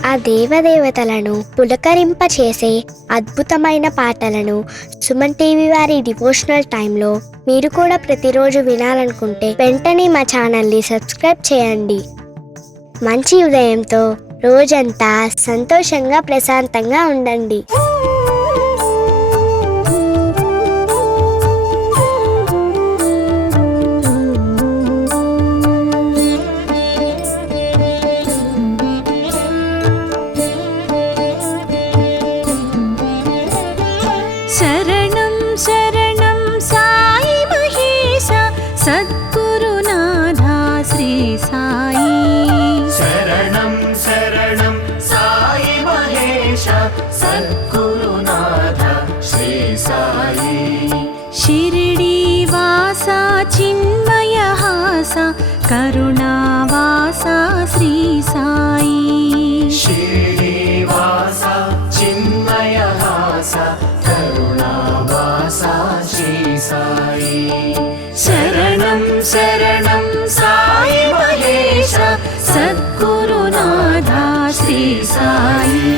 ఆ దేవదేవతలను పులకరింపచేసే అద్భుతమైన పాటలను సుమన్ టీవీ వారి డివోషనల్ టైంలో మీరు కూడా ప్రతిరోజు వినాలనుకుంటే వెంటనే మా ఛానల్ని సబ్స్క్రైబ్ చేయండి. మంచి ఉదయంతో రోజంతా సంతోషంగా ప్రశాంతంగా ఉండండి. శరణం శరణం సాయి మహేశ సద్గురునాథ శ్రీ సాయి. శరణం శరణం సాయి మహేశ సద్గురునాథ శ్రీ సాయి. షిరిడి వాస చిన్మయ హాస కరుణావాస శ్రీ సాయి. షిరిడి వాస చిన్మయ హాస కరుణావాస శ్రీ సాయి. శరణం శరణం సాయి మహేశ సద్గురునాథ శ్రీ సాయి.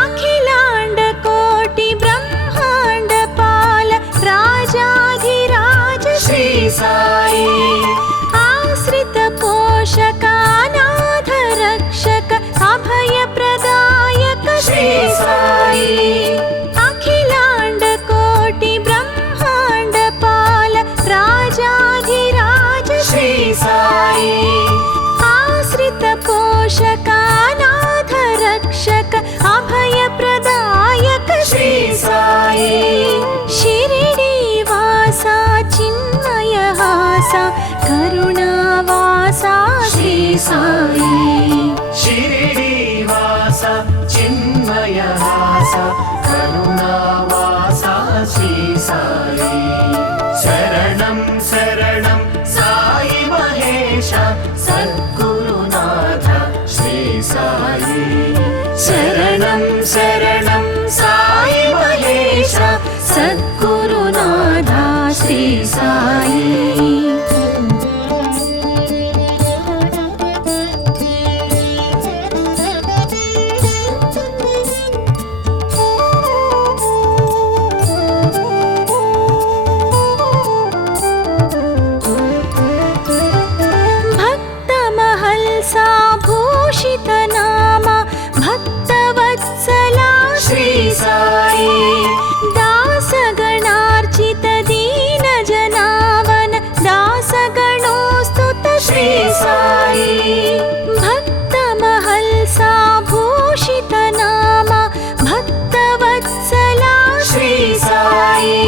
అఖిలాండ కోటి బ్రహ్మాండ పాల రాజాధిరాజ శ్రీ సాయి. ఆశ్రిత పోషకానాథ రక్షక అభయ ప్రదాయక శ్రీ సాయి. అఖిలాండ కోటి బ్రహ్మాండ పాల రాజాధిరాజ శ్రీ సాయి. ఆశ్రిత పోషకానాథ రక్షక అభయ ప్రదాయక శ్రీ సాయి. షిరిడి వాస చిన్మయ హాస కరుణావాస శ్రీ సాయి. షిరిడి వాస చిన్మయ హాస కరుణావాస శ్రీ సాయి. శరణం శరణం సాయి మహేశ సద్గురునాథ శ్రీ సాయి. శరణం శరణం సాయి మహేశ సద్గురునాథ శ్రీ సాయి. భక్తమహల్సా భూషిత నామ భక్తవత్సలా శ్రీ సాయి. దాసగణార్చిత దీన జనావన దాసగణోస్తుత శ్రీ సాయి. భక్తమహల్సా భూషిత నామ భక్తవత్సలా శ్రీ సాయి.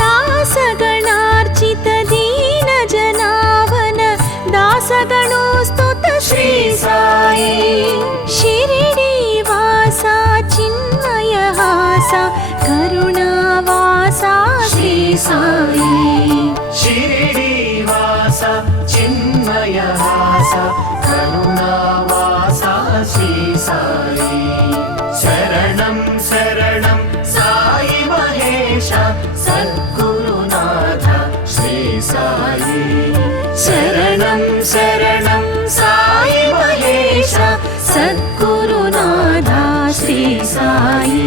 దాసగణార్చిత దీన జనావన దాసగణోస్తుత శ్రీ సాయి. షిరిడి వాస చిన్మయ హాస కరుణావాస శ్రీ సాయి. షిరిడి వాస చిన్మయ హాస కరుణావాస శ్రీ సాయి. శరణం శరణం సాయి మహేశ సద్గురునాథ శ్రీ సాయి. శరణం శరణం సాయి మహేశ సద్గురునాథ శ్రీ సాయి.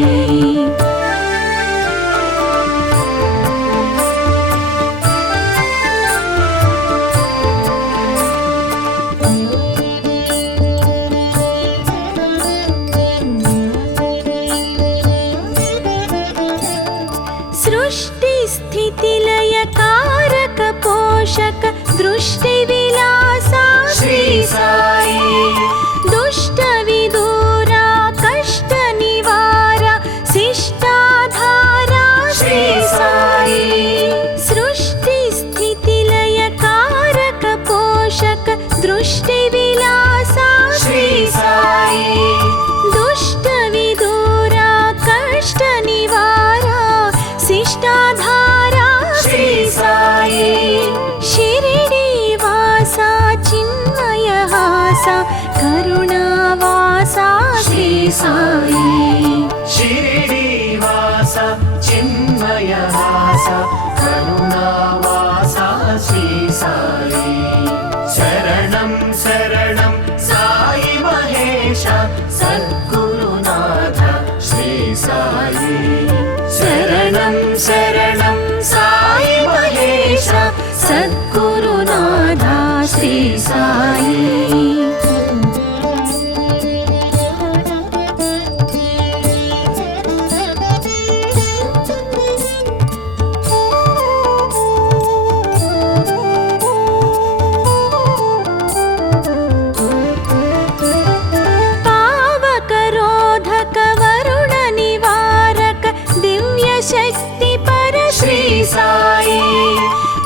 సృష్టి స్థితి లయ కారక పోషక దృష్టి విలాస శ్రీ సాయి. దుష్ట విదూరా కష్ట నివార శిష్టాధార శ్రీ సాయి. సృష్టి స్థితి లయ కారక పోషక దృష్టి విలాస శ్రీ సాయి. దుష్ట విదూరా కష్ట నివార శిష్టాధార శ్రీ సాయి. షిరిడి వాస చిన్మయ హాస కరుణావాసా శ్రీ సాయి शिरिडीवास चिन्मयहास करुणावास श्री साई शरणं शरणं साई महेश सद्गुरुनाथ श्री साई शरणं शरणं साई महेश సద్గురునాథా శ్రీ సాయి పావకరోధక వరుణ నివారక దివ్య శక్తి పర శ్రీ సాయి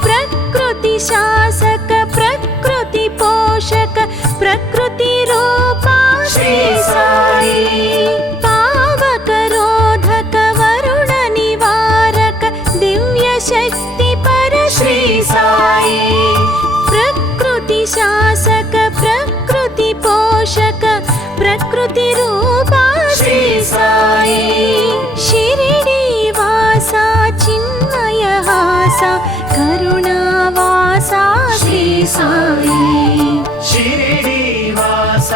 ప్రకృతి శాసక ప్రకృతి పోషక ప్రకృతి రూపా శ్రీ సాయి పావకరోధక వరుణ నివారక దివ్య శక్తి పర శ్రీ సాయి ప్రకృతి శాసక ప్రకృతి పోషక ప్రకృతి రూపా శ్రీ సాయి షిరిడి వాసా చిన్మయహాస కరుణావాసా శ్రీ సాయి शिरिडीवास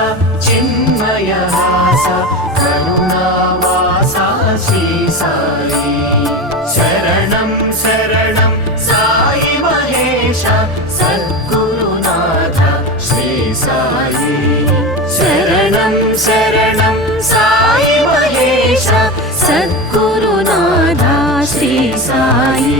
चिन्मयहास करुणावास श्री साई शरणं शरणं साई महेश सद्गुरुनाथ श्री साई शरणं शरणं साई महेश సద్గురునాథా శ్రీ సాయి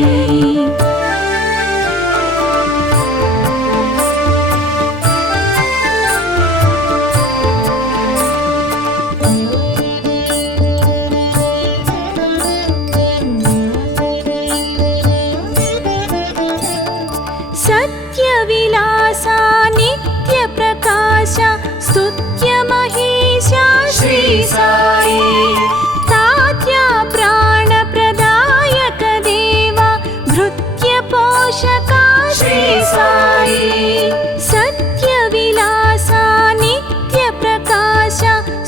సత్య విలాస నిత్య ప్రకాశ స్తుత్య మహేశ శ్రీ సాయి తాత్య ప్రాణ ప్రదాయక దేవ భృత్య పోషక శ్రీ సాయి సత్య విలాస నిత్య ప్రకాశ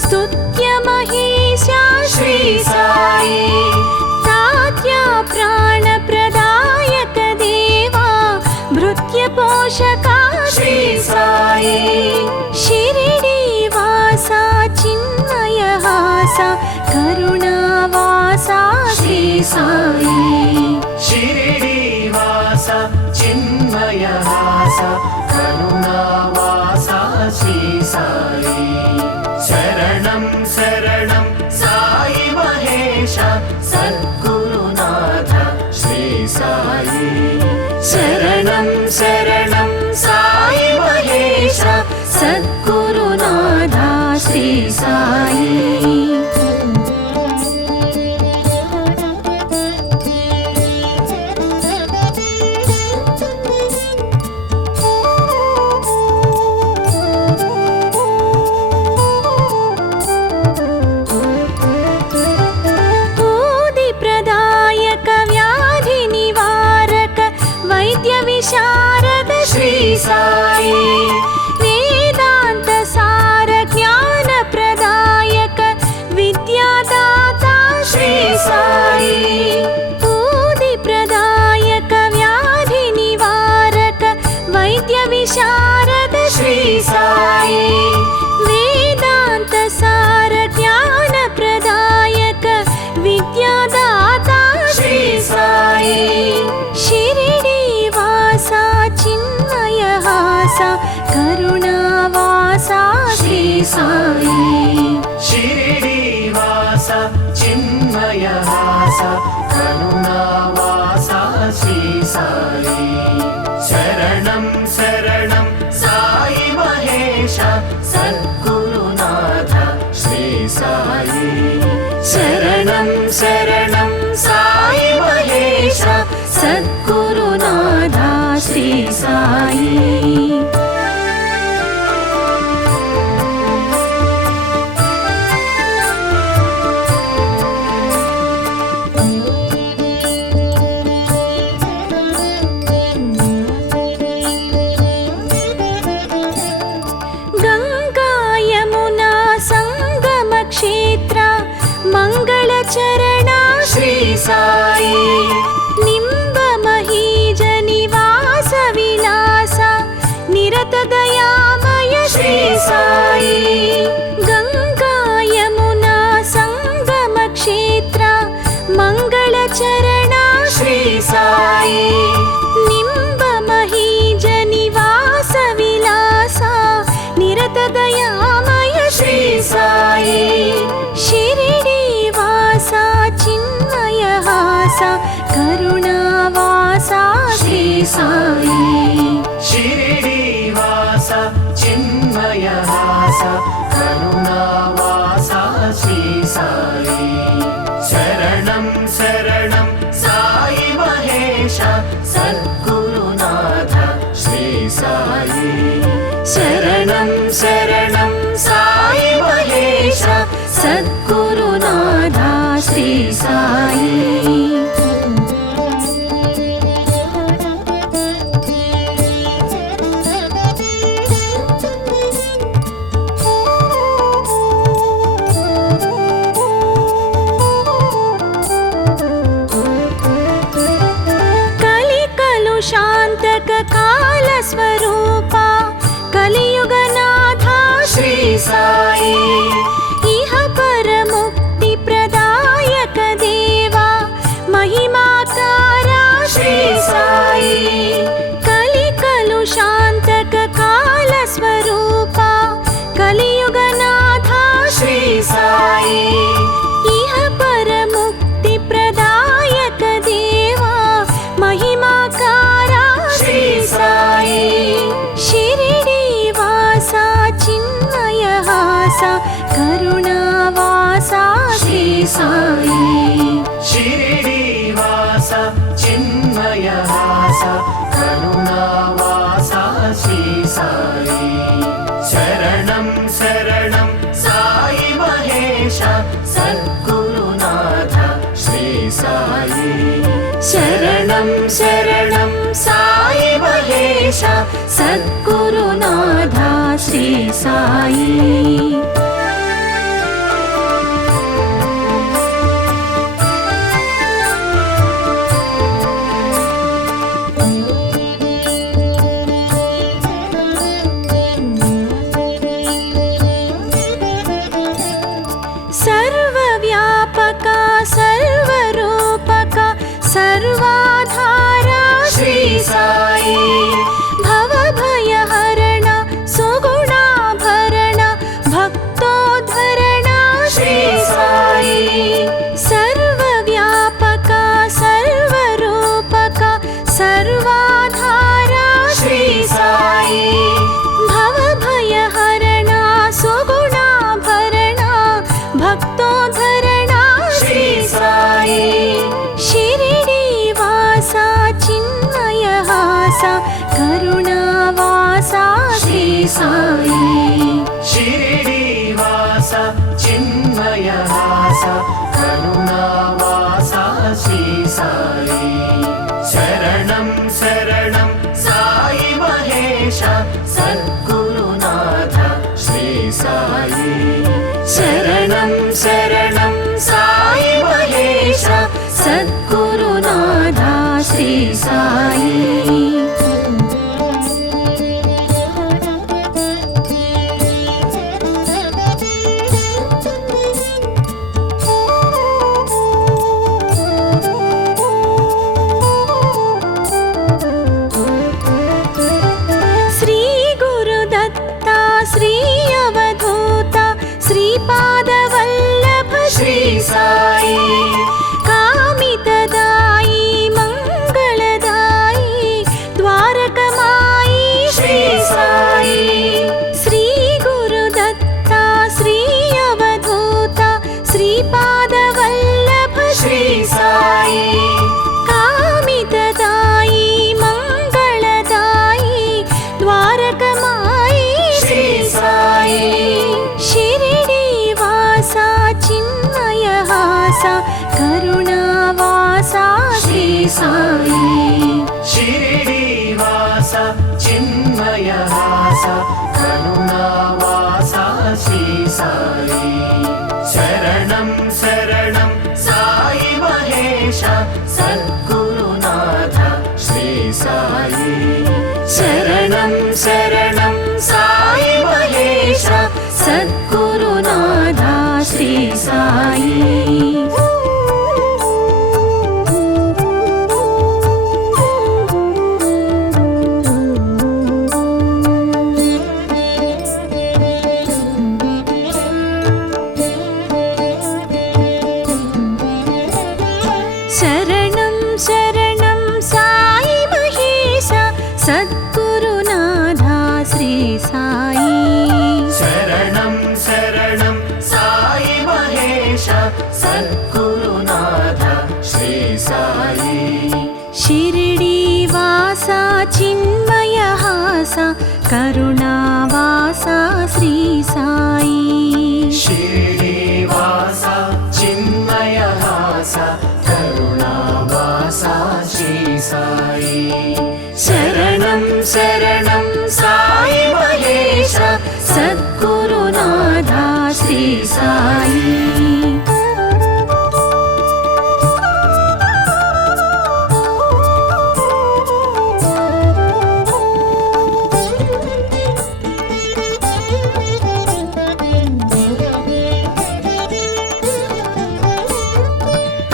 స్తుత్య మహేశ శ్రీ సాయి తాత్య ప్రాణ ప్రదాయక దేవా భృత్య పోషక శ్రీ సాయి షిరిడి వాసా చిన్మయహాస కరుణావాసా శ్రీ సాయి शिरिडीवास चिन्मयहास करुणावास श्री साई शरणं शरणं साई महेश सद्गुरुनाथ श्री साई शरणं शरणं साई महेश సద్గురునాథా శ్రీ సాయి ఊది ప్రదాయక వ్యాధి నివారక వైద్య విశారద శ్రీ సాయి వేదాంత సార జ్ఞాన ప్రదాయక విద్యాదాత శ్రీ సాయి ఊది ప్రదాయక వ్యాధి నివారక వైద్య విశారద శ్రీ సాయి వేదాంత సార జ్ఞాన ప్రదాయక విద్యాదాత శ్రీ సాయి షిరిడి వాసా చిన్మయహాస కరుణావాసా శ్రీ సాయి शिरिडीवास चिन्मयहास करुणावास श्री साई शरणं शरणं साई महेश सद्गुरुनाथ श्री साई शरणं शरणं साई महेश సద్గురునాథా శ్రీ సాయి గంగ సాయి నింబమహీజ నివాస విలాస నిరత దయామయ శ్రీ సాయి గంగా యమునా సంగమ క్షేత్ర మంగళ చరణ శ్రీ సాయి నింబమహీజ నివాస విలాస నిరత దయామయ శ్రీ సాయి షిరిడి వాస చిన్మయ హాస కరుణావాస శ్రీ సాయి షిరిడి వాస చిన్మయ హాస కరుణావాస శ్రీ సాయి శరణం శరణం సాయి మహేశ సద్గురునాథ శ్రీ సాయి శరణం శరణం సాయి మహేశ సద్గురునాథ శ్రీ సాయి శాంతక కాల స్వరూప కలియుగనాథ శ్రీ సాయి ఇహ పరముక్తి ప్రదాయక దేవా మహిమాకార శ్రీ సాయి కలికలు శాంతక కాల స్వరూప కలియుగనాథ శ్రీ సాయి ఇహ పరముక్తి ప్రదాయక దేవా మహిమాకార శ్రీ సాయి షిరిడి వాస చిన్మయ హాస కరుణావాస శ్రీ సాయి షిరిడి వాస చిన్మయ హాస కరుణావాస శ్రీ సాయి శరణం శరణం సాయి మహేశ సద్గురునాథ శ్రీ సాయి శరణం శరణం సాయి మహేశ సద్గురునాథ శ్రీ సాయి సర్వవ్యాపక సర్వరూపక సర్వాధార శ్రీ సాయి భవభయహరణ సుగుణాభరణ భక్తోద్ధరణ శ్రీ సాయి సర్వవ్యాపక సర్వరూపక సర్వాధార శ్రీ సాయి భవభయహరణ సుగుణాభరణ భక్తోద్ధరణ శ్రీ సాయి షిరిడి వాస చిన్మయ హాస కరుణావాస శ్రీ సాయి షిరిడి వాస చిన్మయ హాస కరుణావాస శ్రీ సాయి శరణం శరణం సాయి మహేశ సద్గురునాథ శ్రీ సాయి శరణం శరణం సాయి మహేశ సద్గురునాథ శ్రీ సాయి శ్రీ గురుదత్త శ్రీ అవధూత శ్రీపాదవల్లభ శ్రీ సాయి కామితదాయి మంగళదాయి ద్వారకమాయి శ్రీ సాయి శ్రీ గురుదత్త శ్రీ అవధూత శ్రీపాదవల్లభ శ్రీ సాయి కామితదాయి మంగళదాయి ద్వారకమాయి శ్రీ సాయి షిరిడి వాస చిన్మయ హాస కరుణావాస శ్రీ సాయి షిరిడి వాస చిన్మయ హాస కరుణావాస శ్రీ సాయి శరణం శరణం సాయి మహేశ సద్గురునాథ శ్రీ సాయి శరణం శరణం సాయి మహేశ సద్గురునాథ శ్రీ సాయి శరణం శరణం సాయి మహేశ సద్గురునాథ శ్రీ సాయి శరణం శరణం సాయి మహేశ సద్గురునాథ శ్రీ సాయి షిరిడి వాస చిన్మయ హాస కరుణావాస శ్రీ సాయి శ్రీనివాస చిన్మయ హాస కరుణావాస శ్రీ సాయి శరణం శరణం సాయి మహేశ సద్గురునాథ శ్రీ సాయి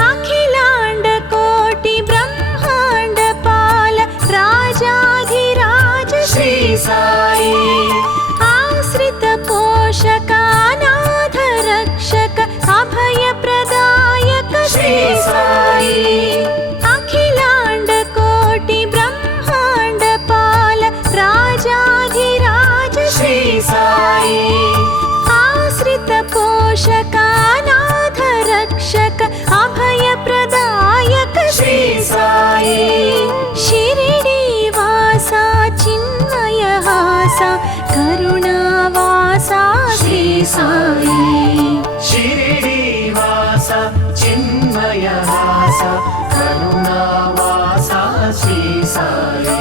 అఖిలాండ కోటి బ్రహ్మాండ పాల రాజాధిరాజ శ్రీ సాయి ఆశ్రిత పోషకానాథ రక్షక అభయ ప్రదాయక శ్రీ సాయి అఖిలాండ కోటి బ్రహ్మాండ పాల రాజాధిరాజ శ్రీ సాయి ఆశ్రిత పోషకానాథ రక్షక అభయ ప్రదాయక శ్రీ సాయి షిరిడి వాస చిన్మయ హాస కరుణావాస శ్రీ సాయి షిరిడివాస చిన్మయ హాస కరుణావాస శ్రీ సాయి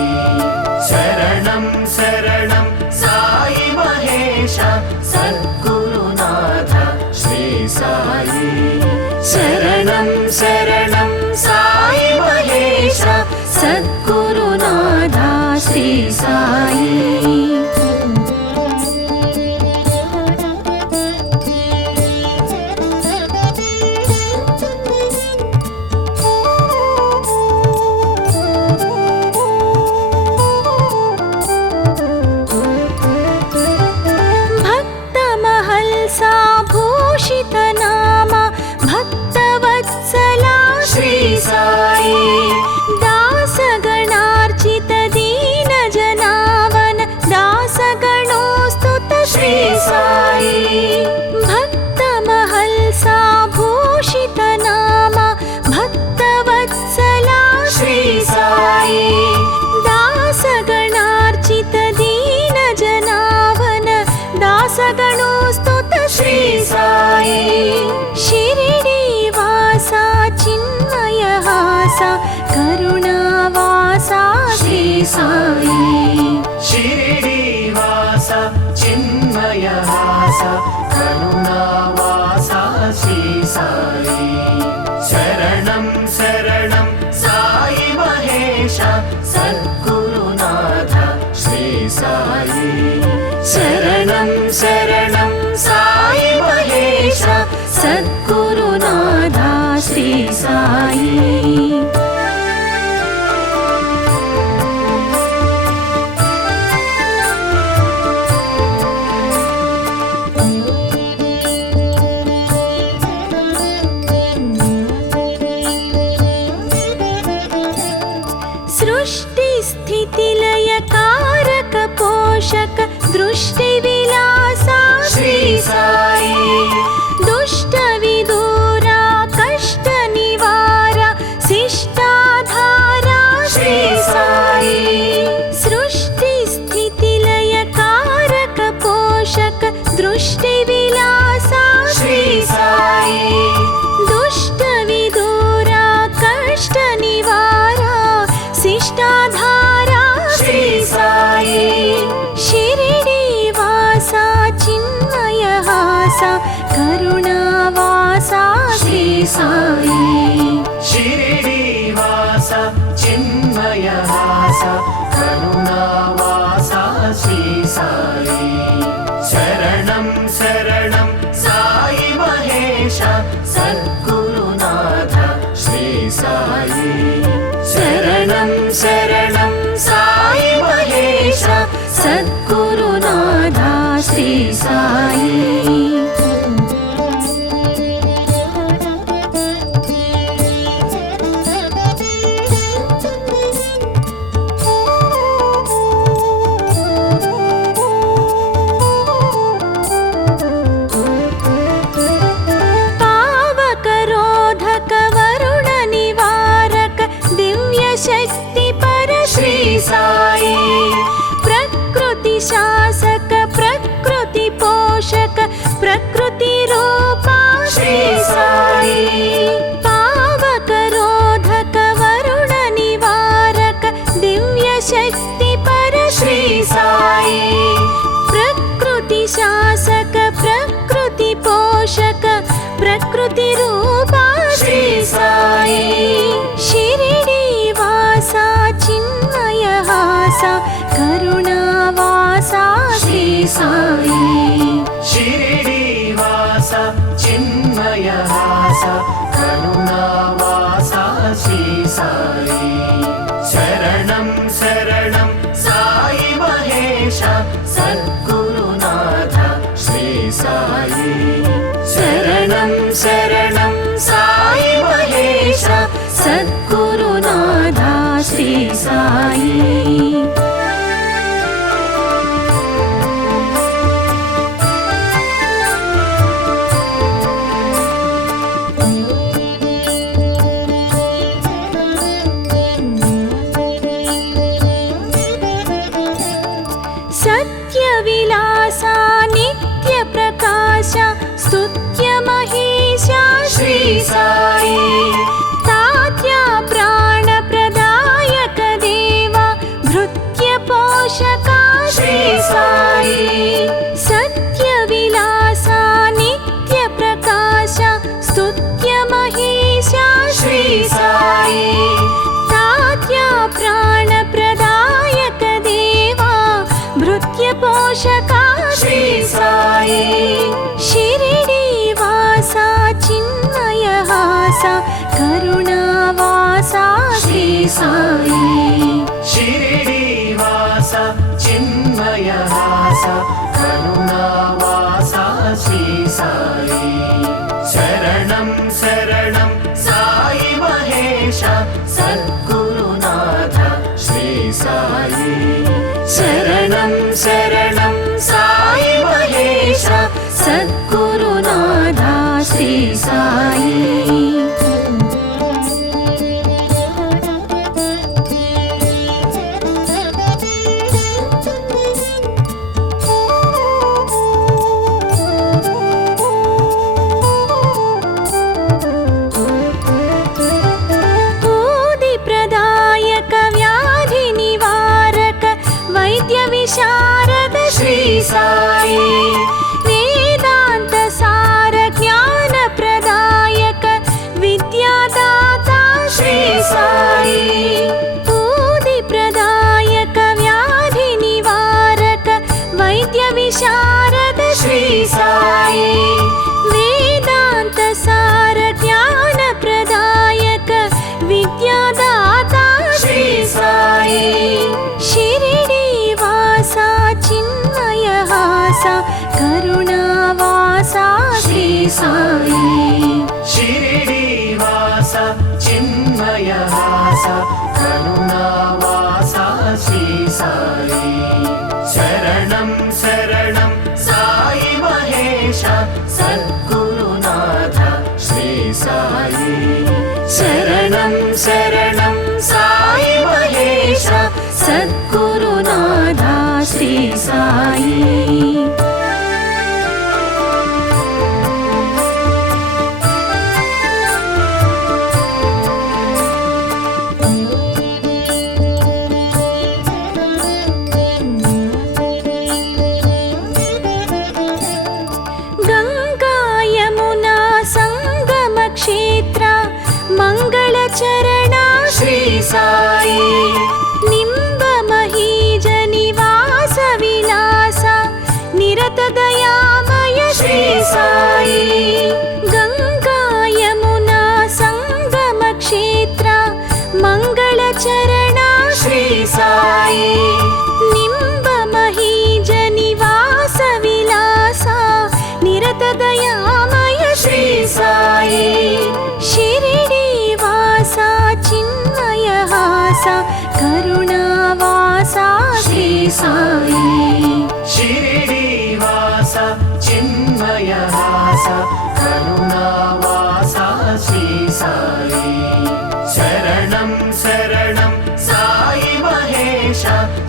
శరణం శరణం సాయి మహేశ సద్గురునాథ శ్రీ సాయి శరణం శరణం సాయి మహేశ సద్గురునాథ శ్రీ సాయి భక్త మహల్సా భూషిత నామ భక్తవత్సలా శ్రీ సాయి దాసగణార్చిత దీన జనావన దాసగణోస్తుత శ్రీ సాయి భక్త మహల్సా భూషిత నామ భక్తవత్సలా శ్రీ సాయి దాసగణార్చిత దీన జనావన దాసగణోస్తుత శ్రీ సాయి షిరిడి వాస చిన్మయ హాస కరుణావాస శ్రీ సాయి షిరిడివాస చిన్మయ హాస కరుణావాస శ్రీ సాయి శరణం శరణం సాయి మహేశ సద్గురునాథ శ్రీ సాయి శరణం శరణం సాయి మహేశ సద్గురునాథ శ్రీ సాయి సృష్టి స్థితి లయ కారక పోషక దృష్టి విలాస శ్రీ సాయి దుష్ట విదూరా కష్ట నివార శిష్టాధార శ్రీ సాయి సృష్టి స్థితి లయ కారక పోషక దృష్టి విలాస శ్రీ సాయి దుష్ట విదూరా కష్ట నివార శిష్టాధార శ్రీ సాయి షిరిడి వాస చిన్మయ హాస కరుణావాస శ్రీ సాయి షిరిడివాస సాయి శరణం శరణం సాయి మహేశ సద్గురునాథ శ్రీ సాయి శరణం శరణం సాయి మహేశ సద్గురునాథ శ్రీ సాయి సాయి ప్రకృతి శాసక ప్రకృతి పోషక ప్రకృతి రూపా శ్రీ సాయి పావక రోధక వరుణ నివారక దివ్య శక్తి పర శ్రీ సాయి ప్రకృతి శాసక ప్రకృతి పోషక ప్రకృతి రూపా శ్రీ సాయి షిరిడి వాసా చిన్మయ హాసా కరుణావాసా శ్రీ సాయి షిరిడి వాస చిన్మయ హాస కరుణావాస శ్రీ సాయి శరణం శరణం సాయి మహేశ సద్గురునాథ శ్రీ సాయి శరణం శరణం సాయి మహేశ సద్గురునాథ శ్రీ సాయి సత్య విలాస నిత్య ప్రకాశ స్తుత్య మహేశ శ్రీ సాయి తాత్య ప్రాణ ప్రదాయక దేవ భృత్య పోషక శ్రీ సాయి సత్య విలాస నిత్య ప్రకాశ స్తుత్య మహేశ శ్రీ సాయి తాత్య ప్రాణ ప్రదాయక దేవ భృత్య పోషక శ్రీ సాయి షిరిడి వాసా చిన్మయ హాసా కరుణావాసా శ్రీ సాయి షిరిడి వాస చిన్మయ హాస కరుణావాస శ్రీ సాయి శరణం శరణం సాయి మహేశ సద్గురునాథ శ్రీ సాయి శరణం శరణం సాయి మహేశ సద్గురునాథ శ్రీ సాయి ఊది ప్రదాయక వ్యాధి నివారక వైద్య విశారద శ్రీ సాయి వేదాంత సార జ్ఞాన ప్రదాయక విద్యాదాత శ్రీ సాయి ఊది ప్రదాయక వ్యాధి నివారక వైద్య విశారద శ్రీ సాయి వేదాంత సార జ్ఞాన ప్రదాయక విద్యాదాత శ్రీ సాయి షిరిడి వాసా చిన్మయ హాసా కరుణావాసా శ్రీ సాయి షిరిడి వాస చిన్మయ హాస కరుణావాస శ్రీ సాయి శరణం శరణం సాయి మహేశ సద్గురునాథ శ్రీ సాయి శరణం శరణం సాయి మహేశ సద్గురునాథ శ్రీ సాయి గంగా యమునా సంగమ క్షేత్ర మంగళ చరణ శ్రీ సాయి నింబ మహీజ నివాస విలాస निरतदयामय श्री साई गंगा यमुना संगम क्षेत्र मंगलचरण श्री साई निम्ब महीज निवास विलासा निरतदयामय श्री साई शिरिडी वासा चिन्मय हासा करुणावासा श्री साई शिरिडी वासा चिन्मय हासा करुणावासा श्री साई शरणं शरणं साई महेश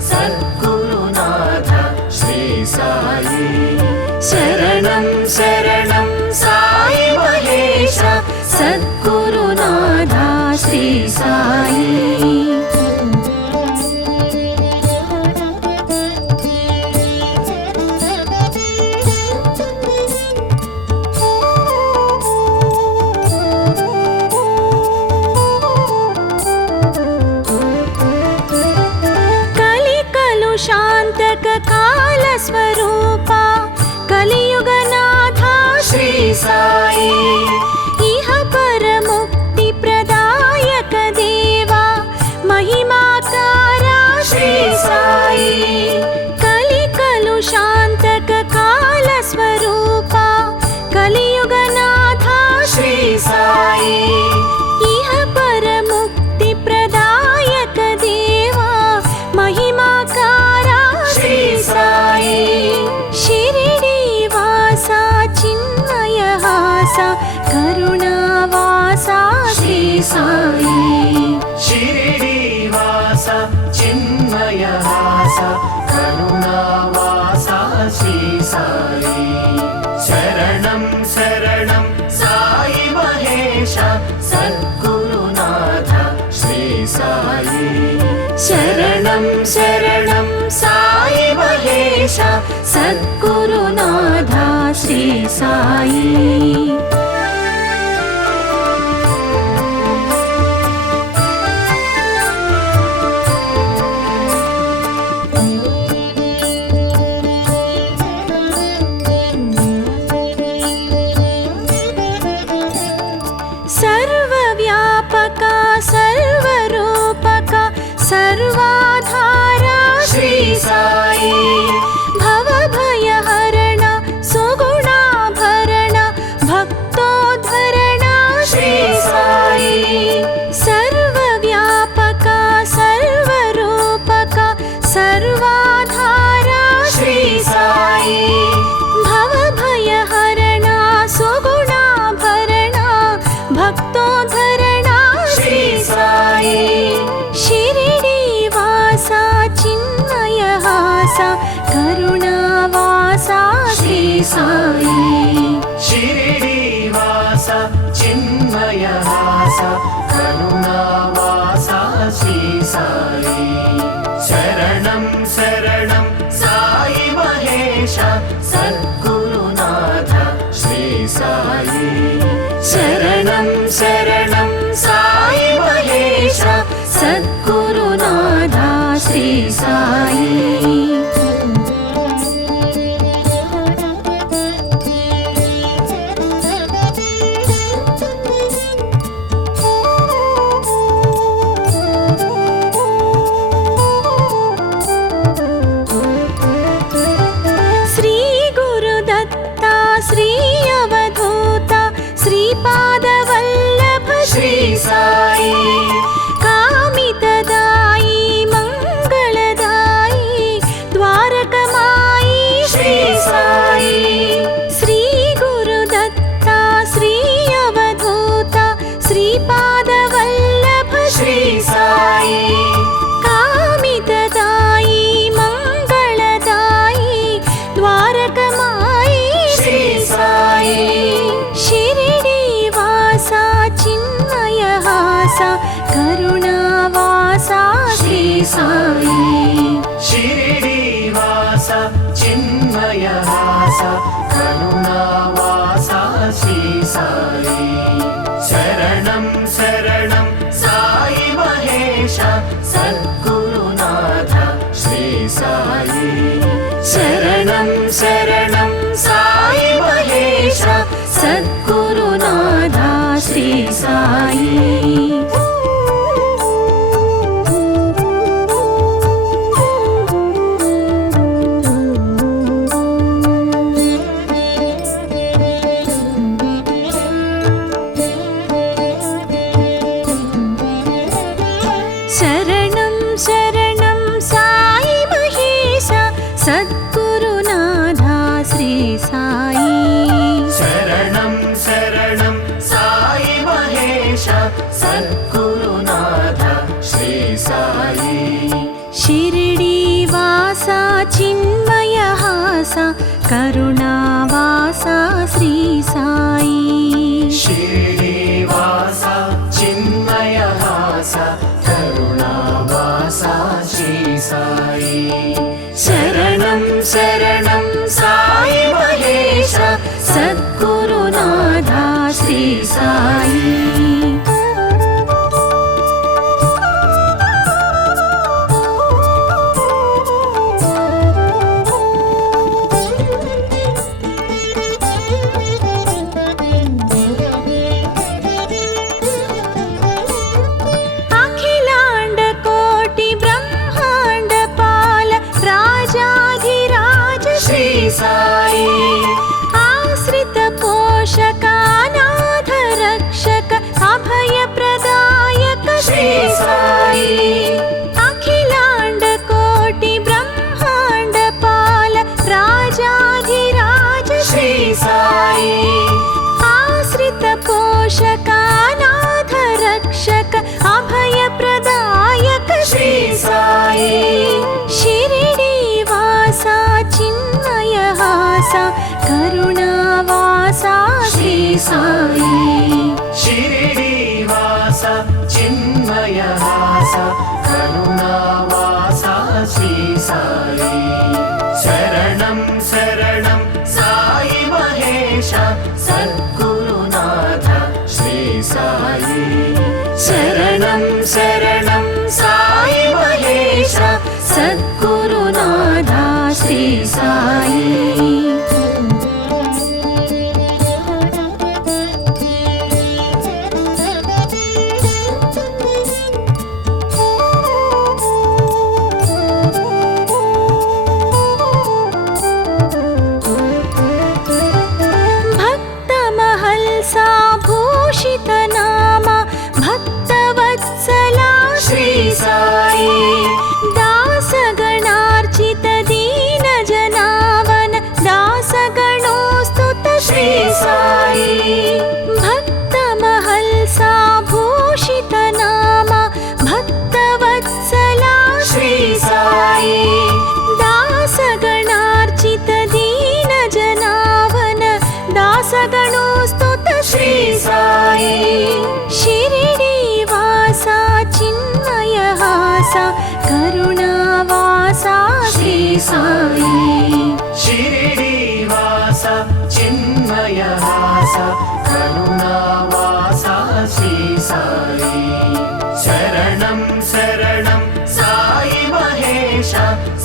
सद्गुरुनाथ श्री साई शरणं शरणं साई महेश सद्गुरुनाथ श्री साई शांतक काल स्वरूपा कलियुगनाथा श्री साई इह पर मुक्ति प्रदायक देवा महिमाकारा श्री साई कलु शांतक काल स्वरूपा कलियुगनाथा श्री साई इह पर मुक्ति प्रदायक देवा महिमाकारा श्री साई शिरिडी वासा चिन्मय हासा करुणावासा श्री साई शिरिडी वासा चिन्मय हासा करुणावासा श्री साई शरणं शरणं साई महेश सद्गुरुनाथ श्री साई शरणं शरणं साई महेश सद्गुरुनाथ श्री साई सर्वव्यापका सर्वरूपका सर्वाधारा श्री साई भवभयहरण सुगुणाभरण भक्तोद्धरण श्री साई सर्वव्यापका सर्वरूपका सर्वाधारा श्री साई भवभयहरण सुगुणाभरण भक्तोद्धरण श्री साई शिरिडी वासा चिन्मय हासा करुणावासा श्री साई शिरिडी वासा चिन्मय हासा करुणावासा श्री साई शरणं शरणं साई महेश सद्गुरुनाथ श्री साई शरणं शरणं साई महेश सद्गुरुनाथ श्री साई श्री गुरुदत्ता श्री अवधूता श्रीपादवल्लभ श्री साई कामितदायी मंगलदायी द्वारकमायी श्री साई श्री गुरुदत्ता श्री अवधूता श्रीपादवल्लभ श्री साई कामितदायी मंगलदायी द्वारकमायी श्री साई शिरिडी वासा चिन्मय हासा करुणावासा श्री साई शिरिडी वासा चिन्मय हासा करुणावासा श्री साई शरणं शरणं साई महेश सद्गुरुनाथ श्री साई शरणं శరణం శరణం సాయి మహేశ సద్గురునాథ శ్రీ సాయి శరణం శరణం సాయి మహేశ సద్గురునాథ శ్రీ సాయి శరణం శరణం సాయి మహేశ సద్గురునాథ శ్రీ సాయి షిరిడి వాస చిన్మయ హాస కరుణావాస శ్రీ సాయి శ్రీనివాస చిన్మయ హాస కరుణావాస శ్రీ సాయి శరణం శరణం సాయి మహేశ సద్గురునాథ శ్రీ సాయి అఖిలాండ కోటి బ్రహ్మాండ పాల రాజాధిరాజ శ్రీ సాయి ఆశ్రిత పోషకానాథ రక్షక అభయ ప్రదాయక శ్రీ సాయి అఖిలాండ కోటి బ్రహ్మాండ పాల రాజాధిరాజ శ్రీ సాయి ఆశ్రిత పోషకానాథ రక్షక అభయ ప్రదాయక శ్రీ సాయి షిరిడి వాస చిన్మయ హాస కరుణావాస శ్రీ సాయి షిరిడివాస చిన్మయ హాస కరుణావాస శ్రీ సాయి శరణం శరణం సాయి మహేశ సద్గురునాథ శ్రీ సాయి శరణం శరణం సాయి మహేశ సద్గురునాథ శ్రీ సాయి భక్త మహల్సా భూషిత నామ భక్తవత్సలా శ్రీ సాయి దాసగణార్చిత దీన జనావన దాసగణోస్తుత శ్రీ సాయి భక్త మహల్సా భూషిత నామ భక్తవత్సలా శ్రీ సాయి దాసగణార్చిత దీన జనావన దాసగణోస్తుత శ్రీ సాయి షిరిడి వాస చిన్మయ హాస కరుణావాస శ్రీ సాయి షిరిడివాస చిన్మయ హాస కరుణావాస శ్రీ సాయి శరణం శరణం సాయి మహేశ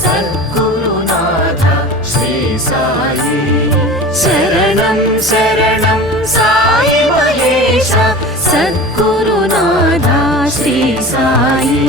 సద్గురునాథ శ్రీ సాయి శరణం శరణం సాయి మహేశ సద్గురునాథ శ్రీ సాయి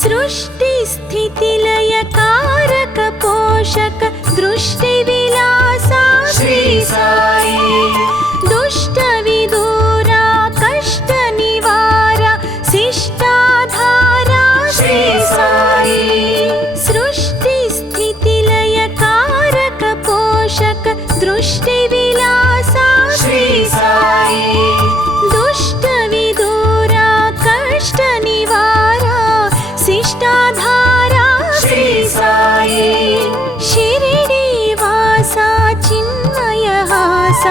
సృష్టి స్థితి లయ కారక పోషక దృష్టి విలాస శ్రీ సాయి దుష్ట విదూరా కష్ట నివార శిష్టాధార శ్రీ సాయి సృష్టి స్థితి లయ కారక పోషక దృష్టి విలాస శ్రీ సాయి దుష్ట విదూరా కష్ట నివార శిష్టాధార శ్రీ సాయి షిరిడి వాస చిన్మయ హాస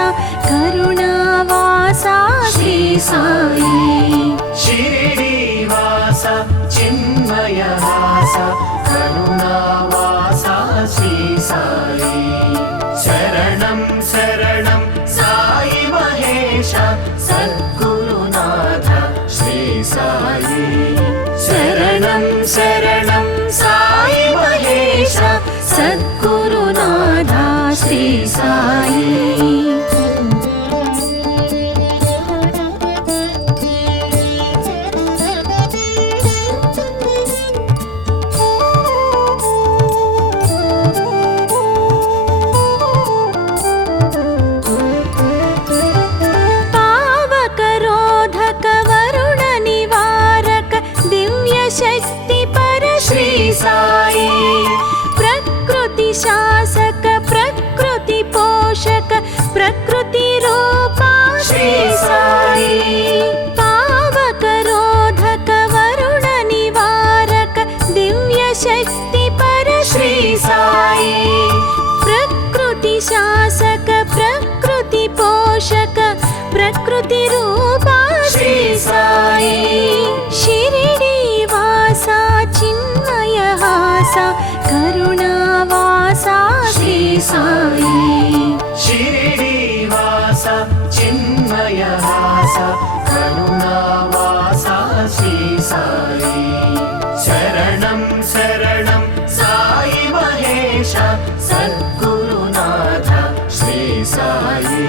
కరుణావాస శ్రీ సాయి షిరిడివాస చిన్మయ హాస కరుణావాస శ్రీ సాయి శరణం శరణం సాయి మహేశ సద్గురునాథ శ్రీ సాయి శరణం శరణం సాయి మహేశ సద్గురునాథ శ్రీ సాయి సాయి ప్రకృతి శాసక ప్రకృతి పోషక ప్రకృతి రూపా శ్రీ సాయి పావక రోధక వరుణ నివారక దివ్య శక్తి పర శ్రీ సాయి ప్రకృతి శాసక ప్రకృతి పోషక ప్రకృతి రూపా శ్రీ సాయి శిరిడి వాసా చిన్మయ హాసా కరుణావాసా శ్రీ సాయి షిరిడి వాస చిన్మయ హాస కరుణావాస శ్రీ సాయి శరణం శరణం సాయి మహేశ సద్గురునాథ శ్రీ సాయి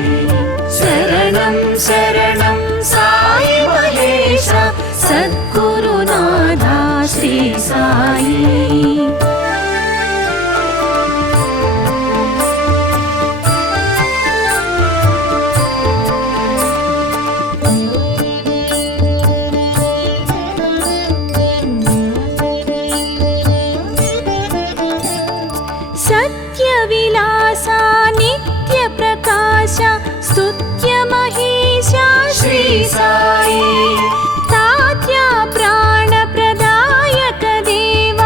శరణం శరణం సాయి మహేశ సద్గురునాథ శ్రీ సాయి సత్య విలాస నిత్య ప్రకాశ స్తుత్య మహేశ శ్రీ సాయి తాత్య ప్రాణ ప్రదాయక దేవ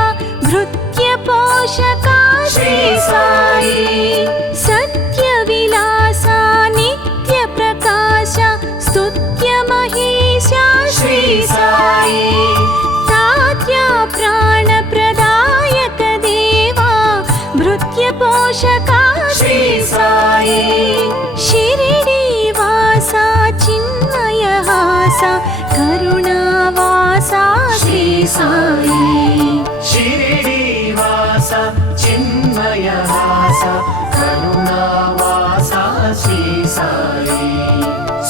భృత్య పోషక శ్రీ సాయి సత్య విలాస నిత్య ప్రకాశ స్తుత్య మహేశ శ్రీ సాయి తాత్య ప్రాణ ప్రదాయక దేవ భృత్య పోషక శ్రీ సాయి శిరిడి వాసా చిన్మయ హాసా కరుణావాసా శ్రీ సాయి షిరిడి వాస చిన్మయ హాస కరుణావాస శ్రీ సాయి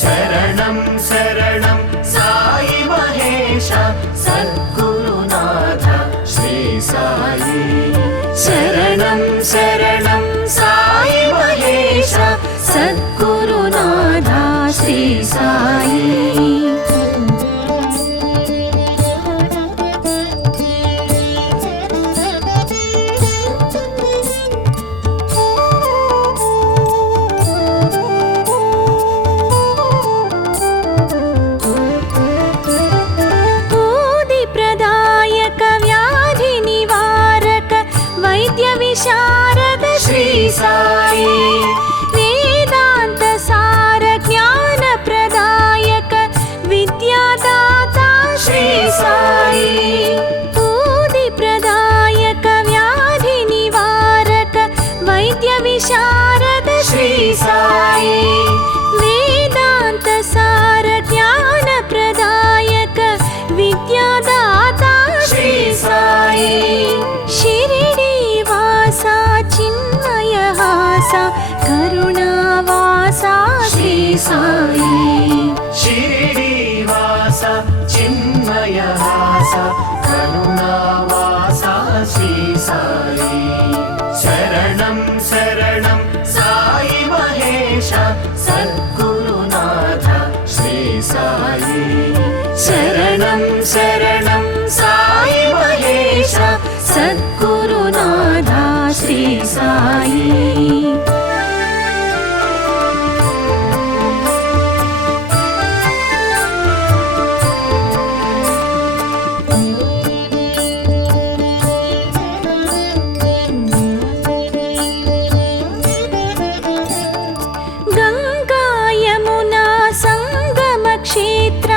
శరణం శరణం సాయి మహేశ సద్గురునాథ శ్రీ సాయి శరణం శరణం సాయి మహేశ సద్గురునాథ శ్రీ సాయి ఊది ప్రదాయక వ్యాధి నివారక వైద్య విశారద శ్రీ సాయి వేదాంత సార జ్ఞాన ప్రదాయక విద్యాదాత శ్రీ సాయి ఊది ప్రదాయక వ్యాధి నివారక వైద్య విశారద శ్రీ సాయి వేదాంత సార జ్ఞాన ప్రదాయక విద్యాదాత శ్రీ సాయి శిరిడి వాసా చిన్మయ హాసా కరుణావాసా శ్రీ సాయి షిరిడి వాస చిన్మయ హాస కరుణావాస శ్రీ సాయి శరణం శరణం సాయి మహేశ సద్గురునాథ శ్రీ సాయి శరణం శరణం సాయి మహేశ సద్గురునాథ శ్రీ సాయి గంగా యమునా సంగమ క్షేత్ర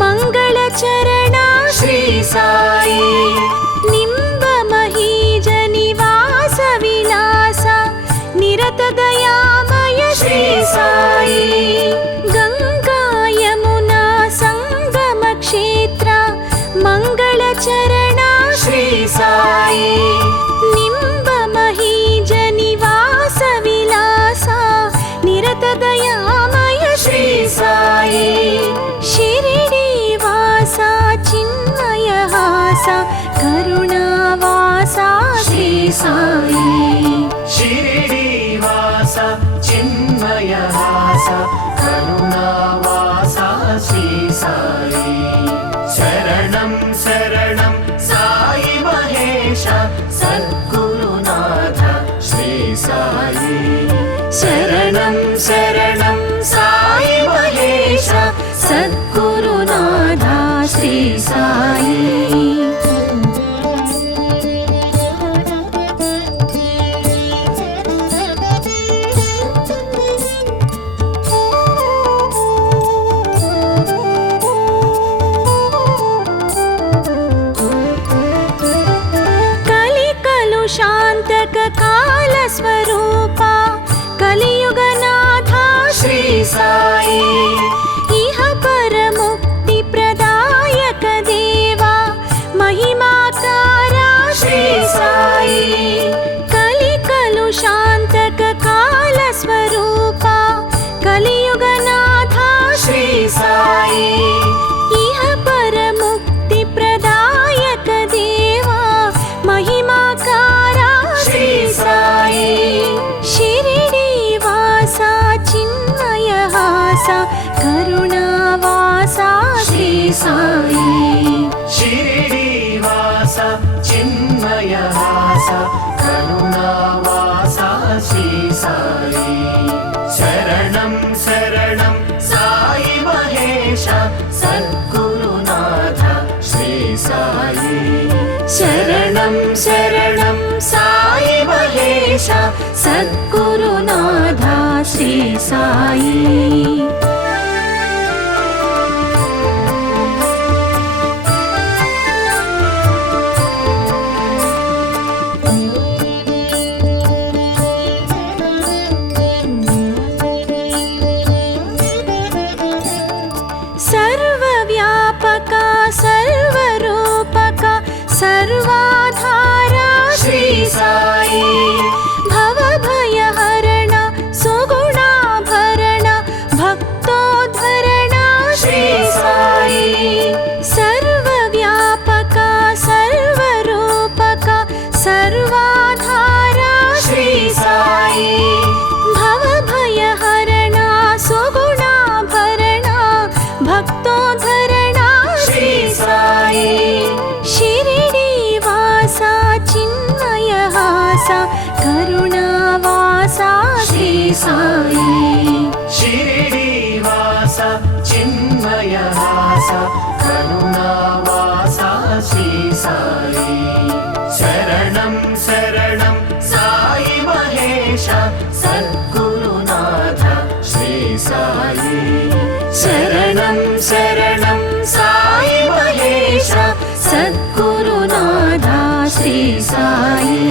మంగళ చరణ శ్రీ సాయి నింబ మహీజ నివాస సాయి శరణం శరణం సాయి మహేశ సద్గురునాథ శ్రీ సాయి. శాంతక కాల స్వరూప కలియుగనాథ శ్రీ సాయి ఇహ పరముక్తి ప్రదాయక దేవా మహిమాకార శ్రీ సాయి కలికలు శాంతక కాల స్వరూప కలియుగనాథ శ్రీ సాయి ఇహ పరముక్తి ప్రదాయక దేవా మహిమాకార శ్రీ సాయి షిరిడి వాస చిన్మయ హాస కరుణావాస శ్రీ సాయి షిరిడి వాస చిన్మయ హాస కరుణావాస శ్రీ సాయి శరణం శరణం సాయి మహేశ సద్గురునాథ శ్రీ సాయి శరణం శరణం సాయి మహేశ సద్గురునాథ శ్రీ సాయి. సర్వవ్యాపక సర్వరూపక సర్వాధార శ్రీ సాయి భవభయహరణ సుగుణాభరణ భక్తోద్ధరణ శ్రీ సాయి సర్వవ్యాపక సర్వరూపక సర్వాధార శ్రీ సాయి భవభయహరణ సుగుణాభరణ భక్తోద్ధరణ శ్రీ సాయి షిరిడి వాస చిన్మయ హాస కరుణావాస శ్రీ సాయి షిరిడి వాస చిన్మయ హాస కరుణావాస శ్రీ సాయి శరణం శరణం సాయి మహేశ సద్గురునాథ శ్రీ సాయి శరణం శరణం సాయి మహేశ సద్గురునాథ శ్రీ సాయి.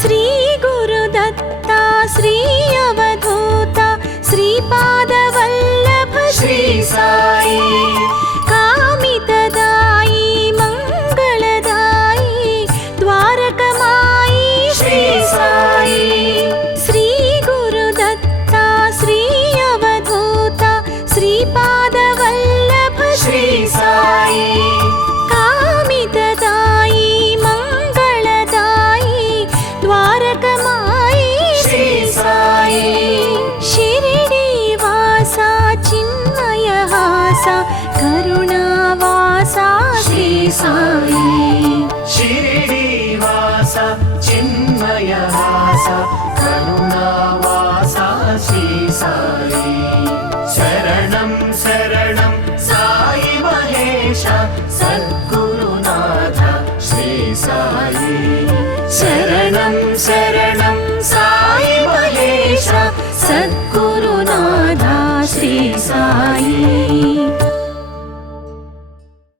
శ్రీ గురుదత్త శ్రీ అవధూత శ్రీపాదవల్లభ శ్రీ సాయి కామితదాయి మంగళదాయి ద్వారకమాయి శ్రీ సాయి శ్రీ గురుదత్త శ్రీ అవధూత శ్రీపాదవల్లభ శ్రీ సాయి కామితదాయి మంగళదాయి ద్వారకమాయి శ్రీ సాయి షిరిడి వాస చిన్మయ హాస కరుణావాస శ్రీ సాయి షిరిడి వాస చిన్మయ హాస కరుణావాస శ్రీ సాయి శరణం శరణం సాయి మహేశ సద్గురునాథ శ్రీ సాయి శరణం శరణం సాయి మహేశ సద్గురునాథ శ్రీ సాయి.